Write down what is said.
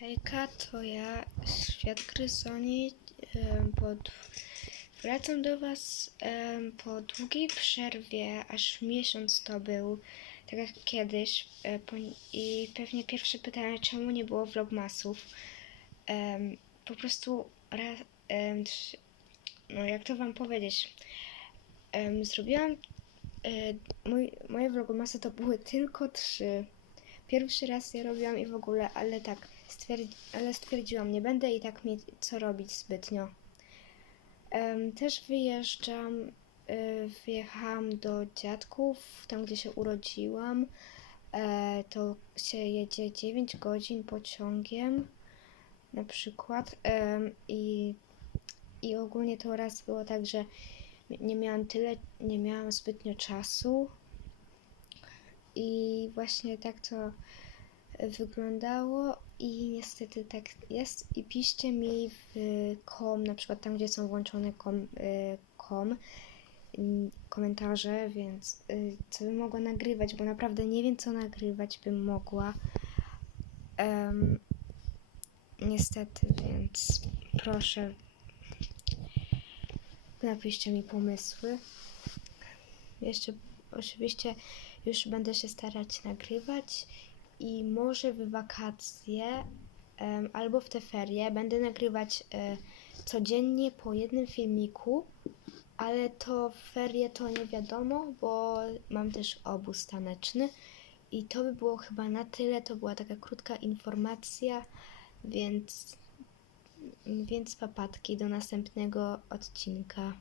Hejka, to ja, Świat Krysoni. em, Pod... Wracam do Was po długiej przerwie, aż miesiąc to był, tak jak kiedyś. e, I pewnie pierwsze pytanie, czemu nie było vlogmasów. Po prostu no jak to Wam powiedzieć, zrobiłam, e, moje vlogmasy to były tylko trzy. Pierwszy raz je robiłam i w ogóle, ale tak, stwierdzi, ale stwierdziłam, nie będę i tak mieć co robić zbytnio. Em, też wyjeżdżam, y, wyjechałam do dziadków, tam gdzie się urodziłam. E, to się jedzie 9 godzin pociągiem na przykład. Em, i, I ogólnie to raz było tak, że nie miałam tyle, nie miałam zbytnio czasu. I właśnie tak to wyglądało i niestety tak jest. I piszcie mi w kom, na przykład tam, gdzie są włączone kom, y, kom mm, komentarze, więc y, co bym mogła nagrywać, bo naprawdę nie wiem, co nagrywać bym mogła. Em, niestety, więc proszę, napiszcie mi pomysły. Jeszcze oczywiście już będę się starać nagrywać i może w wakacje albo w te ferie będę nagrywać e, codziennie po jednym filmiku, ale to ferie to nie wiadomo, bo mam też obóz taneczny i to by było chyba na tyle. To była taka krótka informacja, więc, więc papatki do następnego odcinka.